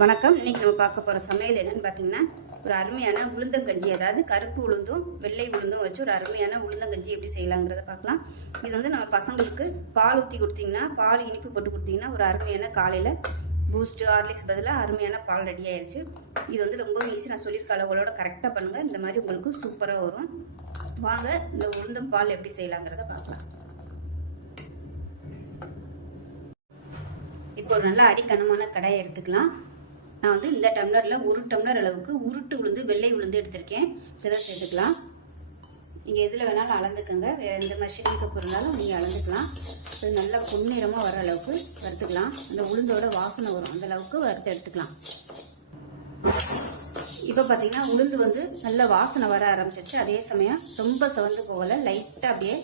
வணக்கம். இன்றைக்கி நம்ம பார்க்க போகிற சமையல் என்னென்னு பார்த்தீங்கன்னா, ஒரு அருமையான உளுந்தங்கஞ்சி, அதாவது கருப்பு உளுந்தும் வெள்ளை உளுந்தும் வச்சு ஒரு அருமையான உளுந்தங்கஞ்சி எப்படி செய்யலாங்கிறத பார்க்கலாம். இது வந்து நம்ம பசங்களுக்கு பால் ஊற்றி கொடுத்தீங்கன்னா, பால் இனிப்பு போட்டு கொடுத்தீங்கன்னா ஒரு அருமையான காலையில் பூஸ்ட்டு ஹார்லிக்ஸ் பதிலாக அருமையான பால் ரெடி ஆயிடுச்சு. இது வந்து ரொம்ப ஈஸி. நான் சொல்லியிருக்க அளவுகளோட கரெக்டாக பண்ணுங்கள். இந்த மாதிரி உங்களுக்கு சூப்பராக வரும். வாங்க இந்த உளுந்தம் பால் எப்படி செய்யலாங்கிறத பார்க்கலாம். இப்போ ஒரு நல்ல அடிக்கனமான கடாயை எடுத்துக்கலாம். நான் வந்து இந்த டம்ளரில் 1 டம்ளர் அளவுக்கு உருட்டு உளுந்து வெள்ளை உளுந்து எடுத்திருக்கேன். இதை சேர்த்துக்கலாம். நீங்கள் எதில் வேணாலும் அளந்துக்கோங்க. வேறு எந்த மெஷரிங் கப் இருந்தாலும் நீங்கள் அளந்துக்கலாம். அது நல்லா பொன்னிறமாக வர அளவுக்கு வறுத்துக்கலாம். அந்த உளுந்தோட வாசனை வரும், அந்த அளவுக்கு வறுத்து எடுத்துக்கலாம். இப்போ பார்த்தீங்கன்னா உளுந்து வந்து நல்ல வாசனை வர ஆரம்பிச்சிருச்சு. அதே சமயம் ரொம்ப சவந்து போகலை, லைட்டாக அப்படியே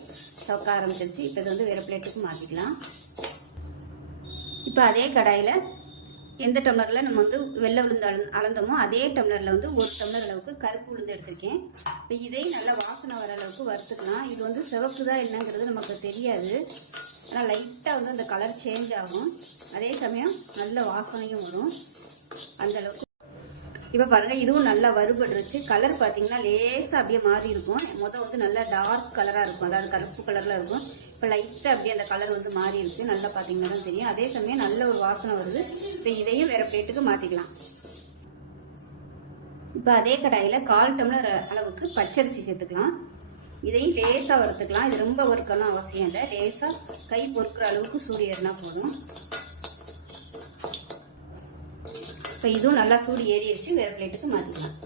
சவக்க ஆரம்பிச்சிருச்சு. இப்போ இது வந்து வேறு பிளேட்டுக்கு மாற்றிக்கலாம். இப்போ அதே கடாயில் எந்த டம்ளரில் நம்ம வந்து வெள்ளை உளுந்து அளந்தோமோ அதே டம்ளரில் வந்து 1 டம்ளர் அளவுக்கு கருப்பு உளுந்து எடுத்திருக்கேன். இப்போ இதை நல்லா வாசனை வர அளவுக்கு வறுத்துக்கலாம். இது வந்து சிவப்புதா என்னங்கிறது நமக்கு தெரியாது. ஆனால் லைட்டாக வந்து அந்த கலர் சேஞ்ச் ஆகும். அதே சமயம் நல்ல வாசனையும் வரும் அந்த அளவுக்கு. இப்போ பாருங்கள், இதுவும் நல்லா வறுபட்டுருச்சு. கலர் பார்த்தீங்கன்னா லேசாக அப்படியே மாறி இருக்கும். வந்து நல்லா டார்க் கலராக இருக்கும், அதாவது கருப்பு கலரில் இருக்கும். இப்போ லைட்டாக அப்படியே அந்த கலர் வந்து மாறி இருக்குது. நல்லா பார்த்தீங்கன்னா தான் தெரியும். அதே சமயம் நல்ல ஒரு வாசனை வருது. இப்போ இதையும் வேறு பிளேட்டுக்கு மாற்றிக்கலாம். இப்போ அதே கடாயில் 1/4 டம்ளர் அளவுக்கு பச்சரிசி சேர்த்துக்கலாம். இதையும் லேசாக வறுத்துக்கலாம். இது ரொம்ப வறுக்கணும் அவசியம் இல்லை. லேசாக கை பொறுக்கிற அளவுக்கு சூடு ஏறினா போதும். இப்போ இதுவும் நல்லா சூடு ஏறிடுச்சு. வேறு பிளேட்டுக்கு மாற்றிக்கலாம்.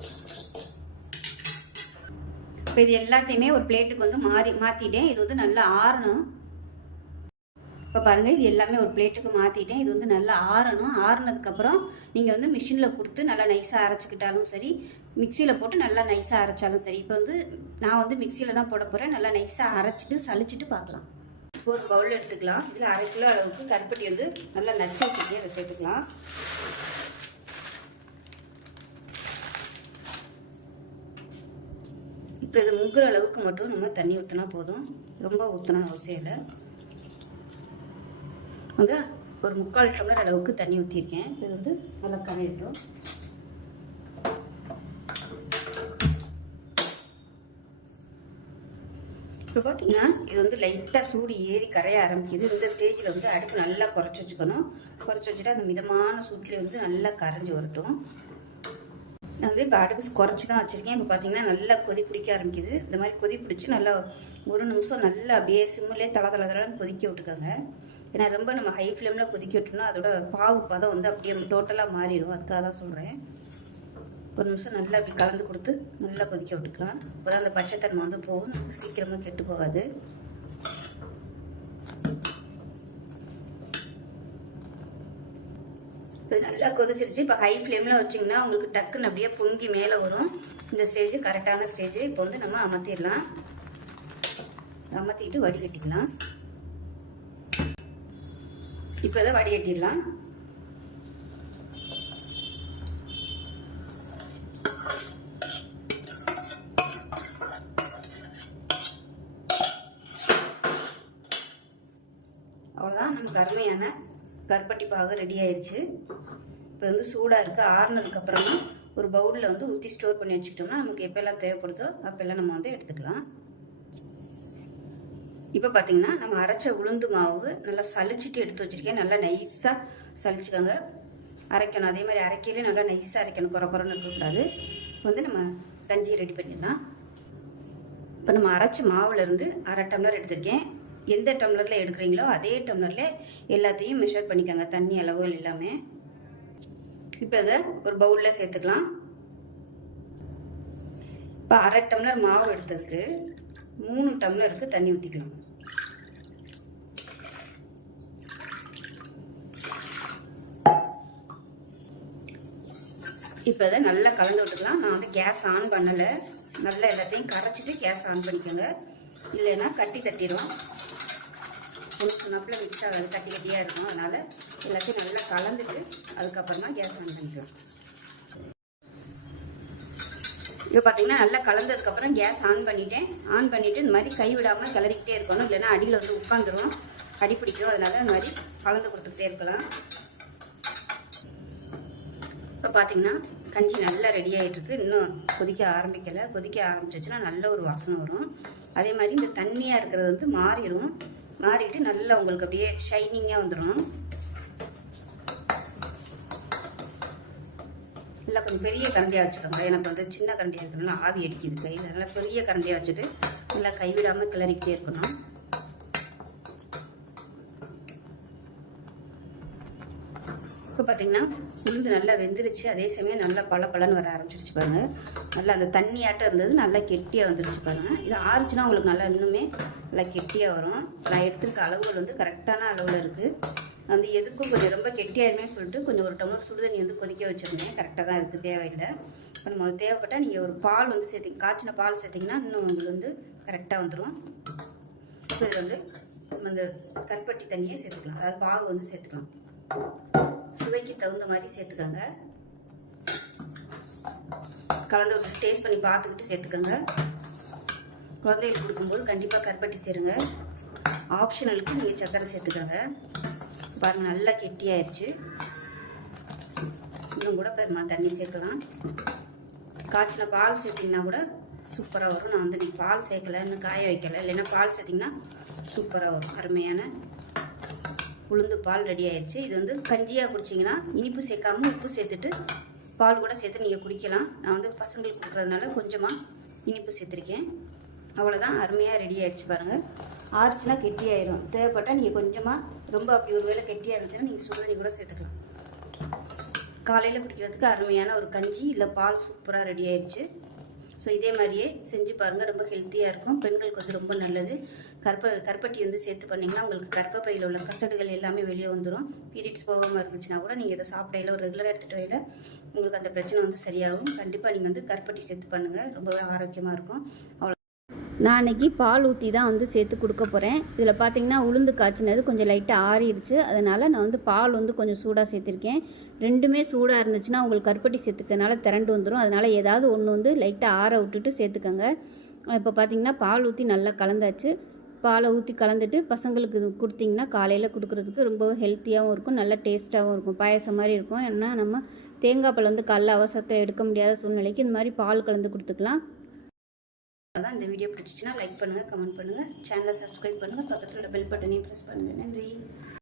இப்போ இது எல்லாத்தையுமே ஒரு பிளேட்டுக்கு வந்து மாற்றிட்டேன். இது வந்து நல்லா ஆறணும். இப்போ பாருங்கள், இது எல்லாமே ஒரு பிளேட்டுக்கு மாற்றிட்டேன். இது வந்து நல்லா ஆறணும். ஆறுனதுக்கப்புறம் நீங்கள் வந்து மிஷினில் கொடுத்து நல்லா நைஸாக அரைச்சிக்கிட்டாலும் சரி, மிக்சியில் போட்டு நல்லா நைஸாக அரைச்சாலும் சரி. இப்போ வந்து நான் வந்து மிக்சியில் தான் போட போகிறேன். நல்லா நைஸாக அரைச்சிட்டு சளிச்சிட்டு பார்க்கலாம். இப்போ ஒரு பவுல் எடுத்துக்கலாம். இதில் 1/2 கிலோ அளவுக்கு கருப்பட்டி வந்து நல்லா நச்சு வச்சுட்டு அதை சேர்த்துக்கலாம். இப்போ இது முங்குற அளவுக்கு மட்டும் நம்ம தண்ணி ஊற்றினா போதும். ரொம்ப ஊற்றணும்னு அவசியம் இல்லை. வந்து ஒரு 3/4 டம்ளர் அளவுக்கு தண்ணி ஊற்றிருக்கேன். இது வந்து நல்லா கரையிட்டோம். இப்போ பார்த்தீங்கன்னா இது வந்து லைட்டாக சூடு ஏறி கரைய ஆரம்பிக்குது. இந்த ஸ்டேஜில் வந்து அடுப்பு நல்லா குறைச்சி வச்சுக்கணும். குறைச்சி வச்சுட்டு அந்த மிதமான சூட்லேயே வந்து நல்லா கரைஞ்சி வரட்டும். நான் வந்து இப்போ அடுப்பு குறைச்சி தான் வச்சுருக்கேன். இப்போ பார்த்தீங்கன்னா நல்லா கொதி பிடிக்க ஆரம்பிக்குது. இந்த மாதிரி கொதி பிடிச்சி நல்லா 1 நிமிஷம் நல்லா அப்படியே சிம்மிலே தளன்னு கொதிக்க விட்டுக்கோங்க. ஏன்னா ரொம்ப நம்ம ஹை ஃப்ளேமில் கொதிக்க விட்டோம்னா அதோட பாகு பதம் வந்து அப்படியே டோட்டலாக மாறிடும். அதுக்காக தான் சொல்கிறேன். 1 நிமிஷம் நல்லா அப்படி கலந்து கொடுத்து நல்லா கொதிக்க விட்டுக்கலாம். அப்போ தான் அந்த பச்சைத்தன்மை வந்து போகும், சீக்கிரமாக கெட்டு போகாது. இப்போ நல்லா கொதிச்சிருச்சு. இப்போ ஹை ஃப்ளேமில் வச்சிங்கன்னா உங்களுக்கு டக்குன்னு அப்படியே பொங்கி மேலே வரும். இந்த ஸ்டேஜ் கரெக்டான ஸ்டேஜ். இப்போ வந்து நம்ம அமர்த்திடலாம். அமர்த்திட்டு வடிகட்டிக்கலாம். இப்போ இதை வடிகட்டிடலாம். அவ்வளோதான், நமக்கு அருமையான கருப்பட்டி பாகு ரெடி ஆயிடுச்சு. இப்போ வந்து சூடாக இருக்குது. ஆறுனதுக்கப்புறமா ஒரு பவுலில் வந்து ஊற்றி ஸ்டோர் பண்ணி வச்சுக்கிட்டோம்னா நமக்கு எப்போல்லாம் தேவைப்படுதோ அப்போல்லாம் நம்ம வந்து எடுத்துக்கலாம். இப்போ பார்த்தீங்கன்னா நம்ம அரைச்ச உளுந்து மாவு நல்லா சளிச்சிட்டு எடுத்து வச்சுருக்கேன். நல்லா நைஸாக சளிச்சுக்கோங்க, அரைக்கணும். அதே மாதிரி அரைக்கையிலே நல்லா நைஸாக அரைக்கணும், குறைன்னு இருக்கக்கூடாது. இப்போ வந்து நம்ம கஞ்சி ரெடி பண்ணிடலாம். இப்போ நம்ம அரைச்ச மாவுலேருந்து 1/2 டம்ளர் எடுத்திருக்கேன். எந்த டம்ளரில் எடுக்கிறீங்களோ அதே டம்ளரில் எல்லாத்தையும் மெஷர் பண்ணிக்கோங்க, தண்ணி அளவுகள் எல்லாமே. இப்போ இதை ஒரு பவுலில் சேர்த்துக்கலாம். இப்போ 1/2 டம்ளர் மாவு எடுத்ததுக்கு 3 டம்ளருக்கு தண்ணி ஊற்றிக்கலாம். இப்போ இதை நல்லா கலந்து விட்டுக்கலாம். நான் வந்து கேஸ் ஆன் பண்ணலை. நல்லா எல்லாத்தையும் கரைச்சிட்டு கேஸ் ஆன் பண்ணிக்கோங்க, இல்லைன்னா கட்டி தட்டிடும். ஒன்று சொன்னாப்பில் மிக்ஸ் ஆகாது, கட்டி கட்டியாக இருக்கும். அதனால் எல்லாத்தையும் நல்லா கலந்துட்டு அதுக்கப்புறமா கேஸ் ஆன் பண்ணிக்கலாம். இப்போ பார்த்தீங்கன்னா நல்லா கலந்ததுக்கப்புறம் கேஸ் ஆன் பண்ணிட்டேன். ஆன் பண்ணிவிட்டு இந்த மாதிரி கை விடாமல் கிளறிக்கிட்டே இருக்கணும், இல்லைன்னா அடியில் வந்து உட்காந்துரும், அடி பிடிக்கும். அதனால் இந்த மாதிரி கலந்து கொடுத்துக்கிட்டே இருக்கலாம். இப்போ பார்த்தீங்கன்னா கஞ்சி நல்லா ரெடி ஆகிட்டுருக்கு. இன்னும் கொதிக்க ஆரம்பிக்கலை. கொதிக்க ஆரம்பிச்சிச்சுன்னா நல்ல ஒரு வாசனை வரும். அதே மாதிரி இந்த தண்ணியாக இருக்கிறது வந்து மாறிடும். மாறிட்டு நல்லா உங்களுக்கு அப்படியே ஷைனிங்காக வந்துடும். இல்லை கொஞ்சம் பெரிய கரண்டியாக வச்சுக்கோங்க. எனக்கு வந்து சின்ன கரண்டியாக இருக்கிறதுனால ஆவி அடிக்குது கையில். அதனால் பெரிய கரண்டியாக வச்சுட்டு நல்லா கைவிடாமல் கிளறிக்கிட்டே இருக்கணும். இப்போ பார்த்தீங்கன்னா உளுந்து நல்லா வெந்துருச்சு. அதே சமயம் நல்லா பழன்னு வர ஆரம்பிச்சிருச்சு பாருங்கள். நல்லா அந்த தண்ணியாட்டம் இருந்தது நல்லா கெட்டியாக வந்துருச்சு பாருங்கள். இது ஆறுச்சுன்னா உங்களுக்கு நல்லா இன்னுமே நல்லா கெட்டியாக வரும். நான் எடுத்துருக்க அளவுகள் வந்து கரெக்டான அளவில் இருக்குது. நான் வந்து எதுக்கும் கொஞ்சம் ரொம்ப கெட்டியாயிருமே சொல்லிட்டு கொஞ்சம் ஒரு டம்ளர் சுடுதண்ணி வந்து கொதிக்க வச்சுருந்தேன். கரெக்டாக தான் இருக்குது, தேவையில்லை. இப்போ நம்ம தேவைப்பட்டால் நீங்கள் ஒரு பால் வந்து சேர்த்திங்க, காய்ச்சின பால் சேர்த்திங்கன்னா இன்னும் உங்களுக்கு வந்து கரெக்டாக வந்துடும். இப்போ இது வந்து நம்ம இந்த கருப்பட்டி தண்ணியை சேர்த்துக்கலாம். அதாவது பாகு வந்து சேர்த்துக்கலாம். சுவைக்கு தகுந்த மாதிரி சேர்த்துக்கோங்க. கலந்து விட்டு டேஸ்ட் பண்ணி பார்த்துக்கிட்டு சேர்த்துக்கோங்க. குழந்தைகளுக்கு கொடுக்கும்போது கண்டிப்பாக கருப்பட்டி சேருங்க. ஆப்ஷனலுக்கு நீங்கள் சர்க்கரை சேர்த்துக்கோங்க. பாருங்கள் நல்லா கெட்டியாயிருச்சு. இன்னும் கூட தண்ணி சேர்க்கலாம். காய்ச்சின பால் சேர்த்திங்கன்னா கூட சூப்பராக வரும். நான் வந்து நீங்கள் பால் சேர்க்கலை, இன்னும் காய வைக்கலை. இல்லைன்னா பால் சேர்த்திங்கன்னா சூப்பராக வரும். அருமையான உளுந்து பால் ரெடி ஆயிடுச்சு. இது வந்து கஞ்சியாக குடிச்சிங்கன்னா இனிப்பு சேர்க்காமல் உப்பு சேர்த்துட்டு பால் கூட சேர்த்து நீங்கள் குடிக்கலாம். நான் வந்து பசங்களுக்கு கொடுக்குறதுனால கொஞ்சமாக இனிப்பு சேர்த்துருக்கேன். அவ்வளோதான், அருமையாக ரெடி ஆயிடுச்சு பாருங்கள். ஆறுச்சுன்னா கெட்டியாயிரும். தேவைப்பட்டால் நீங்கள் கொஞ்சமாக ரொம்ப அப்படி ஒரு வேளை கெட்டியாக இருந்துச்சுன்னா நீங்கள் சுடுதண்ணி கூட சேர்த்துக்கலாம். காலையில் குடிக்கிறதுக்கு அருமையான ஒரு கஞ்சி இல்லை பால் சூப்பராக ரெடி ஆயிடுச்சு. ஸோ இதே மாதிரியே செஞ்சு பாருங்கள். ரொம்ப ஹெல்த்தியாக இருக்கும். பெண்களுக்கு வந்து ரொம்ப நல்லது. கருப்பட்டி வந்து சேர்த்து பண்ணிங்கன்னா உங்களுக்கு கர்ப்பப்பையில் உள்ள கசடுகள் எல்லாமே வெளியே வந்துடும். பீரியட்ஸ் போகாமல் இருந்துச்சுன்னா கூட நீங்கள் இதை சாப்பிடையில ஒரு ரெகுலராக எடுத்துகிட்டு வரையில் உங்களுக்கு அந்த பிரச்சனை வந்து சரியாகும். கண்டிப்பாக நீங்கள் வந்து கருப்பட்டி சேர்த்து பண்ணுங்கள். ரொம்பவே ஆரோக்கியமாக இருக்கும். அவ்வளோ நான் அன்றைக்கி பால் ஊற்றி தான் வந்து சேர்த்து கொடுக்க போகிறேன். இதில் பார்த்தீங்கன்னா உளுந்து காய்ச்சினது கொஞ்சம் லைட்டாக ஆறிடுச்சு. அதனால் நான் வந்து பால் வந்து கொஞ்சம் சூடாக சேர்த்துருக்கேன். ரெண்டுமே சூடாக இருந்துச்சுன்னா உங்களுக்கு கருப்பட்டி சேர்த்துக்கிறதுனால திரண்டு வந்துடும். அதனால் ஏதாவது ஒன்று வந்து லைட்டாக ஆற விட்டுட்டு சேர்த்துக்கோங்க. இப்போ பார்த்தீங்கன்னா பால் ஊற்றி நல்லா கலந்தாச்சு. பாலை ஊற்றி கலந்துட்டு பசங்களுக்கு கொடுத்திங்கன்னா காலையில் கொடுக்குறதுக்கு ரொம்ப ஹெல்த்தியாகவும் இருக்கும், நல்ல டேஸ்ட்டாகவும் இருக்கும். பாயசம் மாதிரி இருக்கும். ஏன்னா நம்ம தேங்காய் பால் வந்து காலைல அவசரத்தில் எடுக்க முடியாத சூழ்நிலைக்கு இந்த மாதிரி பால் கலந்து கொடுத்துக்கலாம். அதான் இந்த வீடியோ பிடிச்சிச்சின்னா லைக் பண்ணுங்கள், கமெண்ட் பண்ணுங்கள், சேனலை சப்ஸ்கிரைப் பண்ணுங்கள், பக்கத்தில் உள்ள பெல் பட்டனையும் ப்ரெஸ் பண்ணுங்கள். நன்றி.